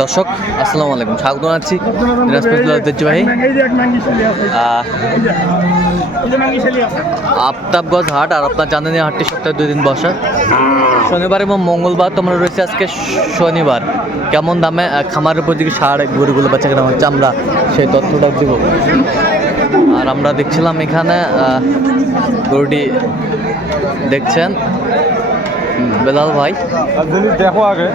দর্শক, আসসালামু আলাইকুম। স্বাগত জানাচ্ছি ঐতিহ্যবাহী আফতাবগঞ্জ হাট আর আপনার জানেন হাটটি সপ্তাহে দুই দিন বসে। শনিবার এবং মঙ্গলবার তোমরা রয়েছে আজকে শনিবার। কেমন দামে খামারের উপর দিকে সার, গরুগুলো বাচ্চা কেনা হচ্ছে আমরা সেই তথ্যটা দিব। আর আমরা দেখছিলাম এখানে গরুটি দেখছেন বেলাল ভাই। দেখো আগে।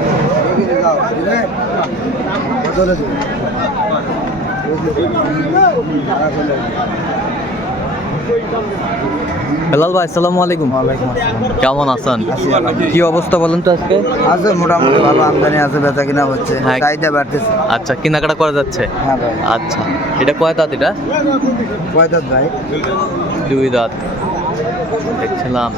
বেলাল ভাই আসসালামু আলাইকুম। কেমন আছেন? কি অবস্থা বলেন তো আজকে? আছে মোটামুটি ভালো আমদানি আছে বেচা কিনা হচ্ছে হ্যাঁ। চাহিদা বাড়তেছে। আচ্ছা কেনাকাটা করা যাচ্ছে? হ্যাঁ ভাই। আচ্ছা এটা কয় দাঁত এটা? কয় দাঁত ভাই? দুই দাঁত। দেখছিলাম।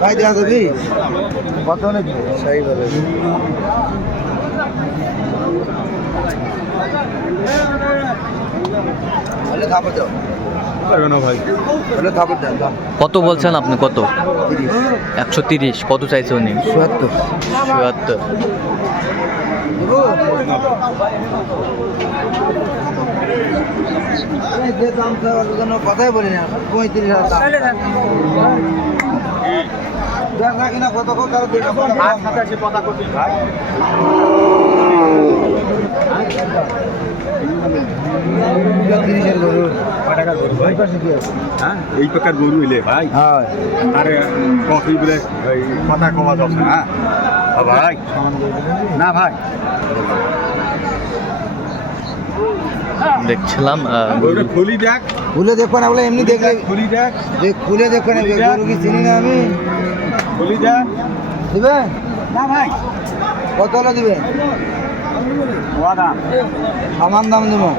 ভাই দেওয়া যাবি কত নাকি সেই দাও। কত বলছেন আপনি কত? একশো তিরিশ কত চাইছে উনি? চুয়াত্তর। চুয়াত্তর। যে দাম চাওয়ার জন্য কথাই বলি না পঁয়ত্রিশ হাজার দেখ না কিনা কত কত আর দেখো তিরিশের গরু ওই পাশে কি আছে হ্যাঁ এই প্রকার গরু এলে ভাই। হয়। আরে কফি বলে কথা কমা যাচ্ছে না হ্যাঁ ভাই। না ভাই। দেখছিলাম খুলি দেখ। খুলে দেখো না বলে এমনি দেখলে খুলি দেখ। দেখ খুলে দেখো না গরু কি চিনি না আমি। খুলি দেখ। দিবে? না ভাই। কত হলে দিবে? সমান দাম দেবো।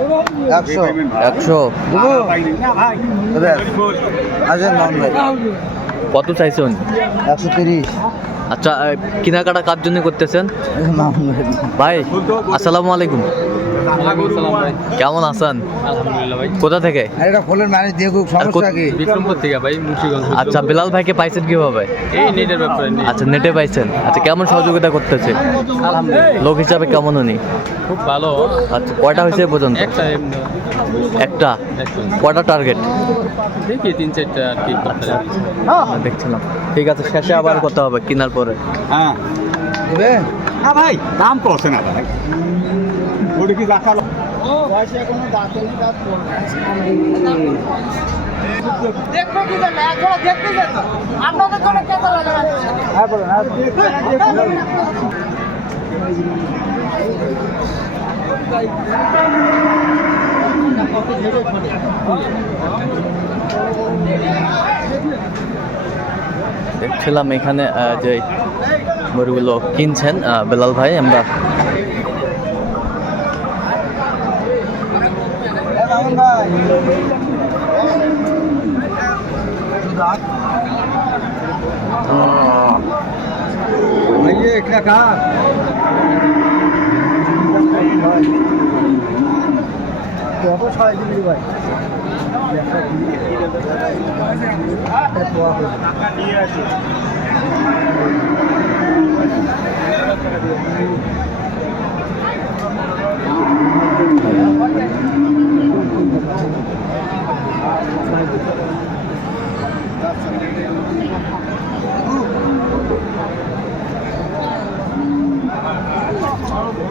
একশো। একশো। দেবো? না ভাই দেবে? আসেন নাম ভাই কত চাইছে উনি? একশো তিরিশ। আচ্ছা কেনাকাটা কার জন্য করতেছেন? ভাই ভাই আসসালামু আলাইকুম। কেমন আছেন? আলহামদুলিল্লাহ ভাই। কোথা থেকে? এটা খোলের মানুষ দেখুক সমস্যা কি? বিক্রমপুর থেকে ভাই মুন্সিগঞ্জ। আচ্ছা বিলাল ভাইকে পাইছেন কীভাবে? এই নেটের ব্যাপারে আচ্ছা নেটে পাইছেন। আচ্ছা কেমন সহযোগিতা করতেছে? আলহামদুলিল্লাহ। লোক হিসাবে কেমন উনি? খুব ভালো। আচ্ছা কয়টা হয়েছে পর্যন্ত? একটা একটা? কয়টা টার্গেট দেখি তিন চারটা আর কি দেখছিলাম। ঠিক আছে শেষে আবার কথা হবে কেনার পরে। হ্যাঁ। ভাই দাম কষে না ভাই। ওটা কি রাখা দেখব কি জন্য একবার দেখতে যেত আপনাদের জন্য কেমন লাগে হ্যাঁ বলুন হ্যাঁ দেখছিলাম এখানে যে গরুগুলো কিনছেন বেলাল ভাই আমরা মামুন ভাই ভাইয়ে একটা কার কত ছয় দিবি ভাই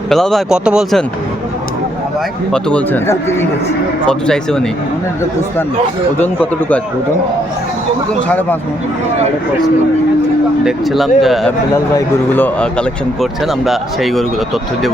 বেলাল ভাই কত বলছেন? কত বলছেন? আছে কত চাইছে উনি? ওজন কতটুকু আসবে ওজন? দেখছিলাম যে বেলাল ভাই গরুগুলো কালেকশন করছেন আমরা সেই গরুগুলো তথ্য দেব।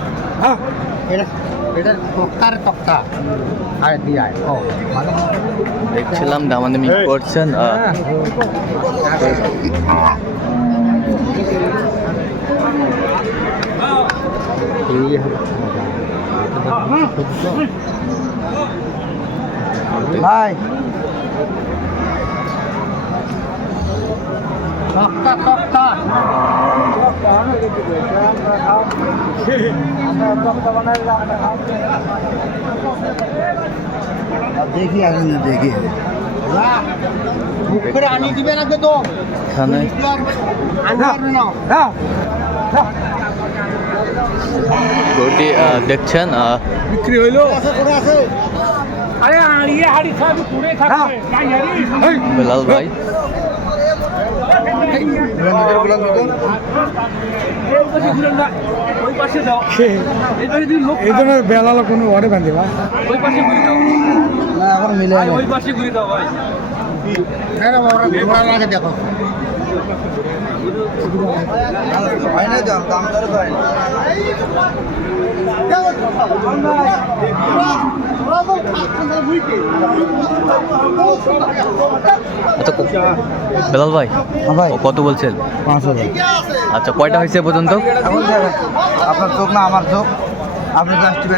হ্যাঁ। এটা এটা তক্তার তক্তা। আর দিয়ায় ও দেখছিলাম দামাদামি করছেন আহ, ভাই। তক্তা তক্তা। দেখি এখন দেখি। করে আনি দিবেন আগে তো। এখানে। গরুটি আহ, দেখছেন বিক্রি হইল। বেলাল ভাই। এই জন্য বেলালো কোনো ওয়ার্ডে বান্ধে বা না এখন মিলে ওই পাশে ঘুরে দাও ভাই। দেখো। হয় না দাম দাম দর হয় আচ্ছা বেলাল ভাই হ্যাঁ ভাই। কত বলছেন? পাঁচ হাজার। আচ্ছা কয়টা হয়েছে পর্যন্ত? আপনার চোখ না আমার চোখ। আপনি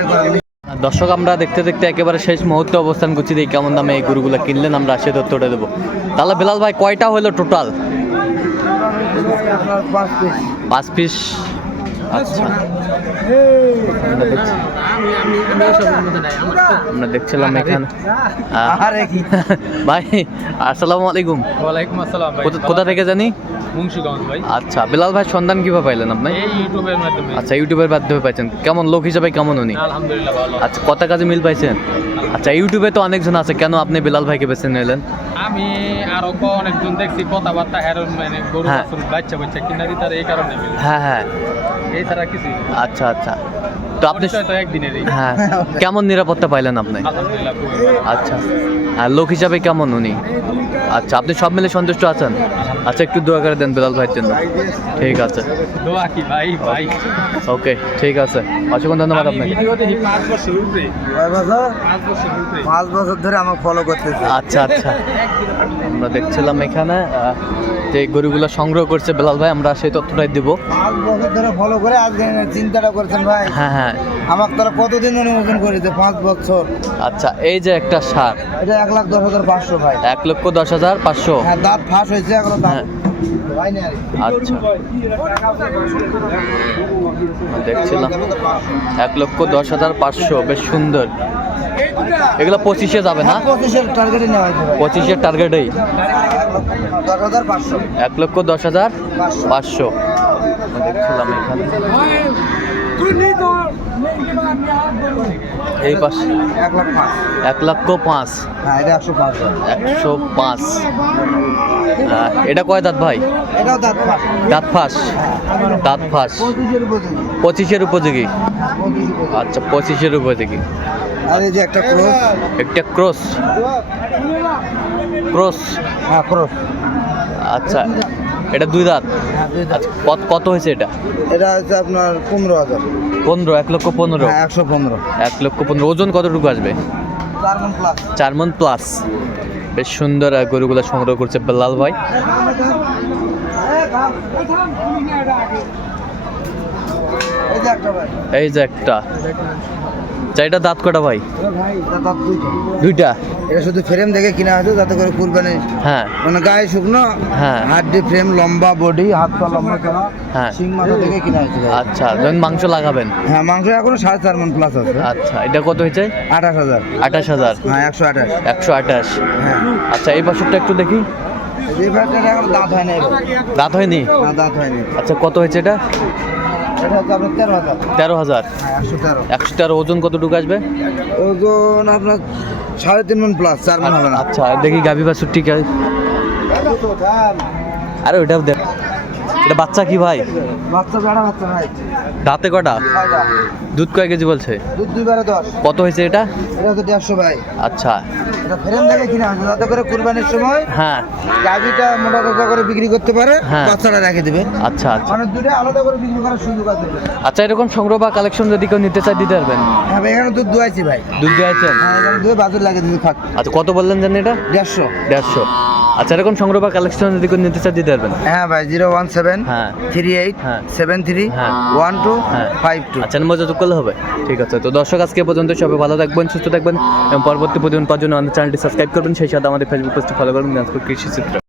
করেন। দর্শক আমরা দেখতে দেখতে একেবারে শেষ মুহূর্তে অবস্থান করছি। দেখি কেমন দামে এই গরুগুলো কিনলেন আমরা সে তথ্যটা দেবো। তাহলে বেলাল ভাই কয়টা হলো টোটাল পাঁচ পিস আচ্ছা। আমরা দেখছিলাম এখানে। আরে কি? ভাই আসসালামু আলাইকুম। ওয়ালাইকুম আসসালাম কোথা- কোথা থেকে জানি? মুন্সিগঞ্জ ভাই। আচ্ছা বেলাল ভাই সন্ধান কীভাবে পাইলেন আপনি? ইউটিউবের মাধ্যমে। আচ্ছা ইউটিউবের মাধ্যমে পাইছেন। কেমন লোক হিসাবে কেমন উনি? আলহামদুলিল্লাহ ভালো। আচ্ছা কত কাজে মিল পাইছেন? আচ্ছা ইউটিউবে তো অনেকজন আছে। কেন আপনি বিলাল ভাইকে বেছে নিলেন? আমি আরও অনেকজন দেখছি কথাবার্তা হেরন মানে গরু হ্যাঁ। বাছুর বাচ্চা বাচ্চা কিনা দিতার এই কারণে হ্যাঁ হ্যাঁ। এই কিছুই না। আচ্ছা আচ্ছা। তো আপনি হ্যাঁ কেমন নিরাপত্তা পাইলেন আপনি? আলহামদুলিল্লাহ আচ্ছা। আর লোক হিসাবে কেমন উনি? আচ্ছা আপনি সব মিলে সন্তুষ্ট আছেন? আচ্ছা একটু দোয়া করে দেন বেলাল ভাইয়ের জন্য। ঠিক আছে। দোয়া কি ভাই ভাই। ওকে ঠিক আছে। অসংখ্য ধন্যবাদ আপনাকে। পাঁচ বছর ধরে আমাকে ফলো করতেছে। আচ্ছা আচ্ছা। আমরা দেখছিলাম এখানে যে গরুগুলো সংগ্রহ করছে বেলাল ভাই আমরা সেই তথ্যটাই দিব। পাঁচ বছর ধরে ফলো করে আজকে চিন্তাটা করছেন ভাই। হ্যাঁ হ্যাঁ। আমাকে তারা কতদিন অনুমোদন করেছে? পাঁচ বছর। আচ্ছা এই যে একটা সার। এটা এক লাখ দশ হাজার পাঁচশো ভাই। এক লক্ষ দশ হাজার পাঁচশো। হ্যাঁ দাঁত ফাঁস হয়েছে এখনও দাঁত হ্যাঁ। আচ্ছা। দেখছিলাম। এক লক্ষ দশ হাজার পাঁচশো বেশ সুন্দর। এগুলো পঁচিশে যাবে না? পঁচিশের টার্গেটে নেওয়া পঁচিশের টার্গেটেই এক লক্ষ দশ হাজার পাঁচশো। দেখছিলাম এখানে। এই পাশে। এক লাখ পাঁচ এক লক্ষ পাঁচ। হ্যাঁ এটা একশো পাঁচ। একশো পাঁচ এটা কয় দাঁত ভাই? এটাও দাঁত ফাঁস। দাঁত ফাঁস। দাঁত ফাঁস পঁচিশের উপযোগী। আচ্ছা পঁচিশের উপযোগী। আর এই যে একটা ক্রস একটা ক্রস। ক্রস। হ্যাঁ ক্রস। আচ্ছা। এটা দুই দাঁত? হ্যাঁ দুই দাঁত। কত কত হয়েছে এটা? এটা হচ্ছে আপনার পনেরো হাজার। পনেরো এক লক্ষ পনেরো? হ্যাঁ একশো পনেরো। এক লক্ষ পনেরো। ওজন কতটুকু আসবে? চার মন প্লাস বেশ সুন্দর গরুগুলো সংগ্রহ করছে বেলাল ভাই। এই যে একটা চাইটা দাঁত কটা ভাই? ভাই দুইটা। এটা শুধু ফ্রেম দেখে কিনা হয়েছে যাতে করে কুরবানি হ্যাঁ। মানে গায়ে শুকনো হ্যাঁ। হাড্ডি ফ্রেম লম্বা বডি হাত পা লম্বা চড়া হ্যাঁ। সিং মাথা দেখে কিনা হয়েছে আচ্ছা যখন মাংস লাগাবেন? হ্যাঁ মাংস এখনও সাড়ে চার মন প্লাস আছে। আচ্ছা এটা কত হয়েছে? আঠাশ হাজার। আঠাশ হাজার? হ্যাঁ একশো আঠাশ। একশো আঠাশ। হ্যাঁ। আচ্ছা এই বছরটা একটু দেখি। এখন দাঁত হয় না এবার। দাঁত হয়নি? না দাঁত হয়নি। আচ্ছা কত হয়েছে এটা? তেরো হাজার। হ্যাঁ একশো তেরো। ওজন কতটুকু আসবে? ওজন আপনার সাড়ে তিন মন প্লাস চার মন হবে না। আচ্ছা দেখি গাভী বাছুর ঠিক আছে আরে ওইটাও দেখ। এটা বাচ্চা কি ভাই? বাচ্চা বেড়া বাচ্চা ভাই। রাতে কটা? দুধ কয় কেজি বলছে? দুধ দুই বারে দশ। কত হয়েছে এটা? এটা তো দেড়শো ভাই। আচ্ছা। এটা ফেরেন দেখে কিনা হয়েছে যাতে করে কুরবানির সময় হ্যাঁ। গাভিটা মোটা তাজা করে বিক্রি করতে পারে হ্যাঁ। বাচ্চাটা রেখে দেবে। আচ্ছা আচ্ছা। মানে দুটো আলাদা করে বিক্রি করার সুযোগ আছে। আচ্ছা এরকম সংগ্রহ বা কালেকশন যদি কেউ নিতে চায় দিতে পারবেন? হ্যাঁ ভাই, এখানে দুধ দুয়াইছি ভাই। দুধ দিয়েছেন হ্যাঁ এখানে দুয়ে বাজার লাগে দুধ থাক আচ্ছা কত বললেন জানেন এটা? দেড়শো। দেড়শো। আচ্ছা এরকম সংগ্রহ বা কালেকশন যদি কেউ নিতে চান দিতে পারবেন হ্যাঁ ভাই জিরো ওয়ান সেভেন হ্যাঁ থ্রি এইট হ্যাঁ। সেভেন থ্রি হ্যাঁ। ওয়ান টু হ্যাঁ। ফাইভ টু আচ্ছা নম্বর যোগাযোগ করলে হবে ঠিক আছে তো দর্শক আজকে পর্যন্ত সবাই ভালো থাকবেন সুস্থ থাকবেন এবং পরবর্তী প্রতিদিন পাওয়ার জন্য আমাদের চ্যানেলটি সাবস্ক্রাইব করবেন সেই সাথে আমাদের ফেসবুক পেজটি ফলো করবেন দিনাজপুর কৃষি চিত্র